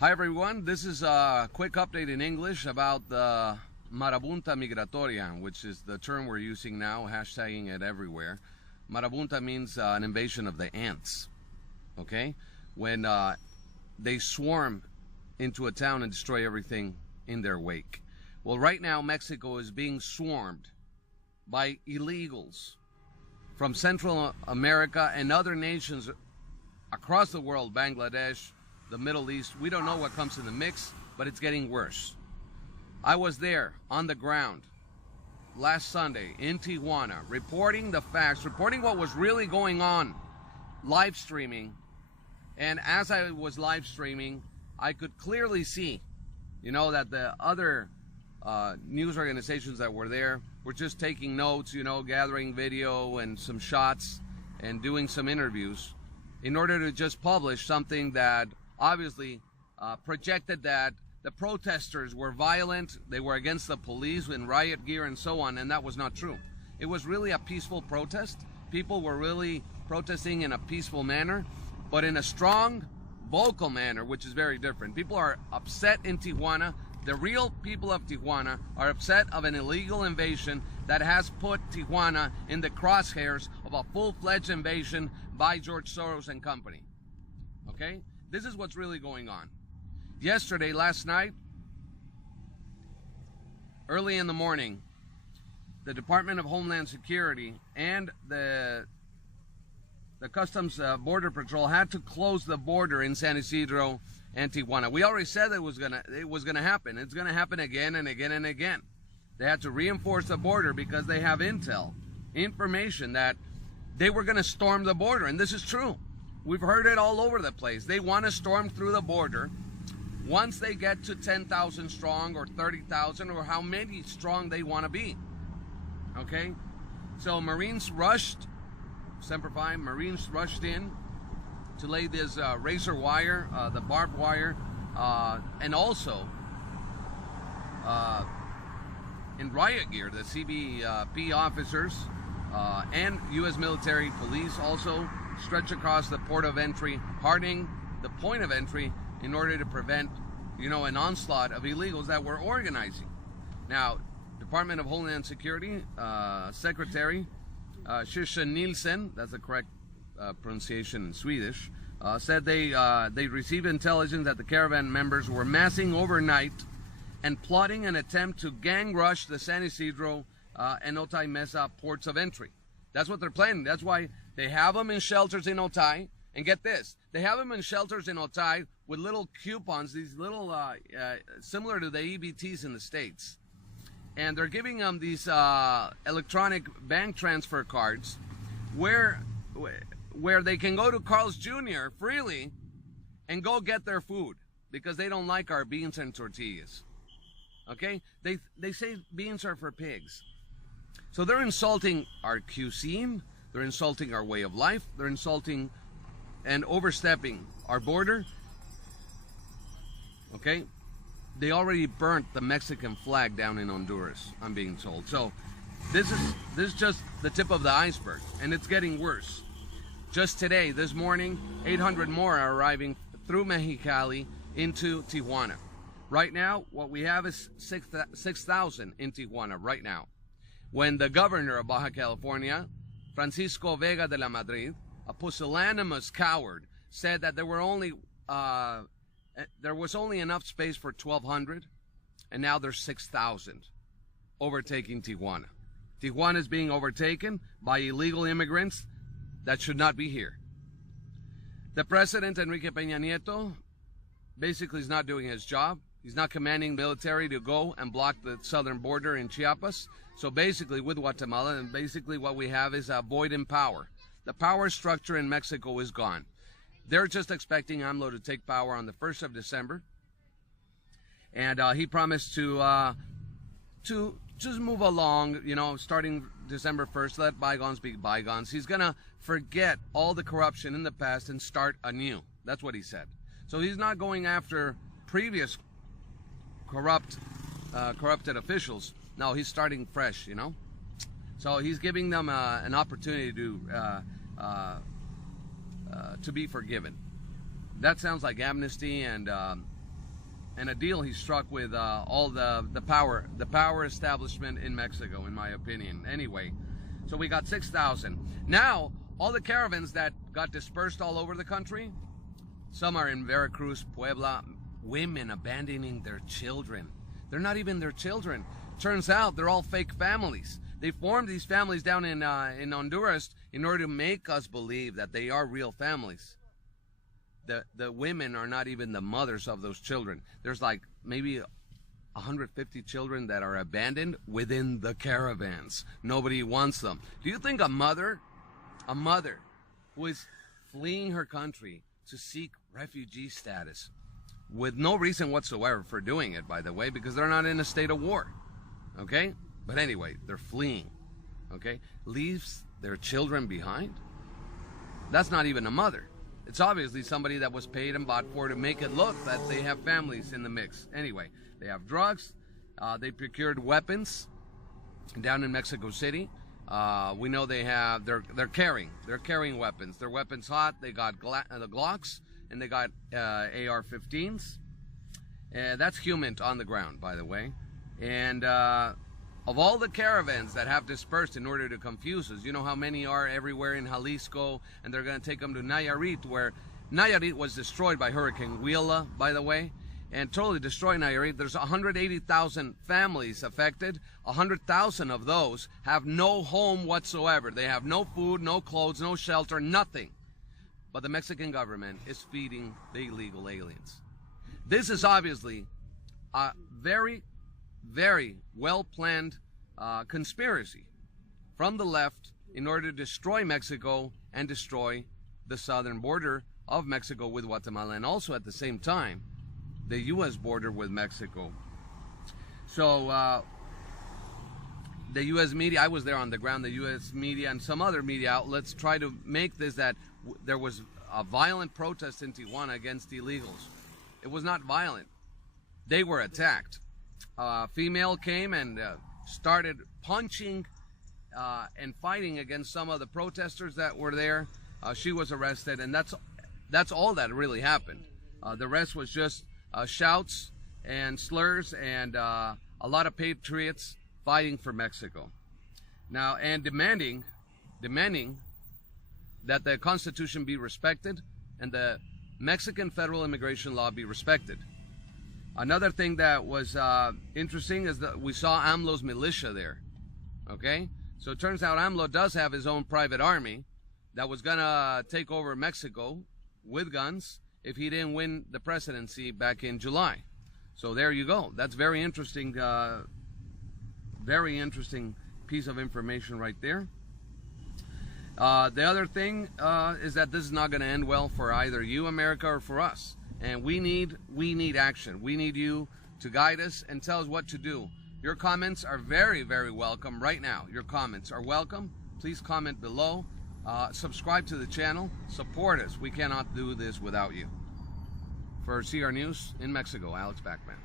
Hi everyone, this is a quick update in English about the marabunta migratoria, which is the term we're using now, hashtagging it everywhere. Marabunta means an invasion of the ants, okay? When they swarm into a town and destroy everything in their wake. Well, right now Mexico is being swarmed by illegals from Central America and other nations across the world, Bangladesh, the Middle East. We don't know what comes in the mix, but it's getting worse. I was there on the ground last Sunday in Tijuana, reporting the facts, reporting what was really going on, live streaming. And as I was live streaming, I could clearly see, that the other news organizations that were there were just taking notes, gathering video and some shots and doing some interviews in order to just publish something that obviously projected that the protesters were violent, they were against the police in riot gear and so on, and that was not true. It was really a peaceful protest. People were really protesting in a peaceful manner, but in a strong, vocal manner, which is very different. People are upset in Tijuana. The real people of Tijuana are upset of an illegal invasion that has put Tijuana in the crosshairs of a full-fledged invasion by George Soros and company. Okay? This is what's really going on. Yesterday, last night, early in the morning, the Department of Homeland Security and the Customs Border Patrol had to close the border in San Isidro and Tijuana. We already said it was gonna happen. It's gonna happen again and again and again. They had to reinforce the border because they have information that they were gonna storm the border, and this is true. We've heard it all over the place. They want to storm through the border. Once they get to 10,000 strong or 30,000 or how many strong they want to be. Okay? So Marines rushed, Semper Fi, Marines rushed in to lay this razor wire, the barbed wire, and also in riot gear, the CBP officers and U.S. military police also stretch across the port of entry, hardening the point of entry in order to prevent, an onslaught of illegals that were organizing. Now, Department of Homeland Security Secretary Kirsten Nielsen, that's the correct pronunciation in Swedish, said they received intelligence that the Caravan members were massing overnight and plotting an attempt to gang rush the San Isidro and Otay Mesa ports of entry. That's what they're planning. That's why they have them in shelters in Otay. And get this, they have them in shelters in Otay with little coupons, these little, similar to the EBTs in the States. And they're giving them these electronic bank transfer cards where they can go to Carl's Jr. freely and go get their food because they don't like our beans and tortillas. Okay? They say beans are for pigs. So they're insulting our cuisine, they're insulting our way of life, they're insulting and overstepping our border. Okay? They already burnt the Mexican flag down in Honduras, I'm being told. So this is just the tip of the iceberg, and it's getting worse. Just today, this morning, 800 more are arriving through Mexicali into Tijuana. Right now, what we have is 6,000 in Tijuana right now. When the governor of Baja California, Francisco Vega de la Madrid, a pusillanimous coward, said that there was only enough space for 1,200, and now there's 6,000 overtaking Tijuana. Tijuana is being overtaken by illegal immigrants that should not be here. The president, Enrique Peña Nieto, basically is not doing his job. He's not commanding military to go and block the southern border in Chiapas. So basically with Guatemala, and basically what we have is a void in power. The power structure in Mexico is gone. They're just expecting AMLO to take power on the 1st of December. And he promised to just move along, starting December 1st, let bygones be bygones. He's going to forget all the corruption in the past and start anew. That's what he said. So he's not going after previous corrupted officials. No, he's starting fresh, So he's giving them an opportunity to be forgiven. That sounds like amnesty and and a deal he struck with all the power establishment in Mexico, in my opinion. Anyway, so we got 6,000. Now, all the caravans that got dispersed all over the country, some are in Veracruz, Puebla, women abandoning their children. They're not even their children. Turns out they're all fake families. They formed these families down in Honduras in order to make us believe that they are real families. The women are not even the mothers of those children. There's like maybe 150 children that are abandoned within the caravans. Nobody wants them. Do you think a mother who is fleeing her country to seek refugee status, with no reason whatsoever for doing it, by the way, because they're not in a state of war, okay? But anyway, they're fleeing, okay? Leaves their children behind? That's not even a mother. It's obviously somebody that was paid and bought for to make it look that they have families in the mix. Anyway, they have drugs. They procured weapons down in Mexico City. We know they have. They're carrying weapons. Their weapons hot. They got the Glocks and they got AR-15s. That's human on the ground, by the way. And of all the caravans that have dispersed in order to confuse us, you know how many are everywhere in Jalisco, and they're going to take them to Nayarit, where Nayarit was destroyed by Hurricane Huila, by the way, and totally destroyed Nayarit. There's 180,000 families affected. 100,000 of those have no home whatsoever. They have no food, no clothes, no shelter, nothing. But the Mexican government is feeding the illegal aliens. This is obviously a very, very well-planned conspiracy from the left in order to destroy Mexico and destroy the southern border of Mexico with Guatemala, and also at the same time the U.S. border with Mexico. So the U.S. media, I was there on the ground, the U.S. media and some other media outlets try to make this that there was a violent protest in Tijuana against illegals. It was not violent. They were attacked. A female came and started punching and fighting against some of the protesters that were there. She was arrested, and that's all that really happened. The rest was just shouts and slurs and a lot of patriots fighting for Mexico. Now, and demanding that the Constitution be respected and the Mexican federal immigration law be respected. Another thing that was interesting is that we saw AMLO's militia there, okay? So it turns out AMLO does have his own private army that was gonna take over Mexico with guns if he didn't win the presidency back in July. So there you go. That's very interesting piece of information right there. The other thing is that this is not going to end well for either you, America, or for us. And we need action. We need you to guide us and tell us what to do. Your comments are very, very welcome right now. Your comments are welcome. Please comment below. Subscribe to the channel. Support us. We cannot do this without you. For CR News in Mexico, Alex Backman.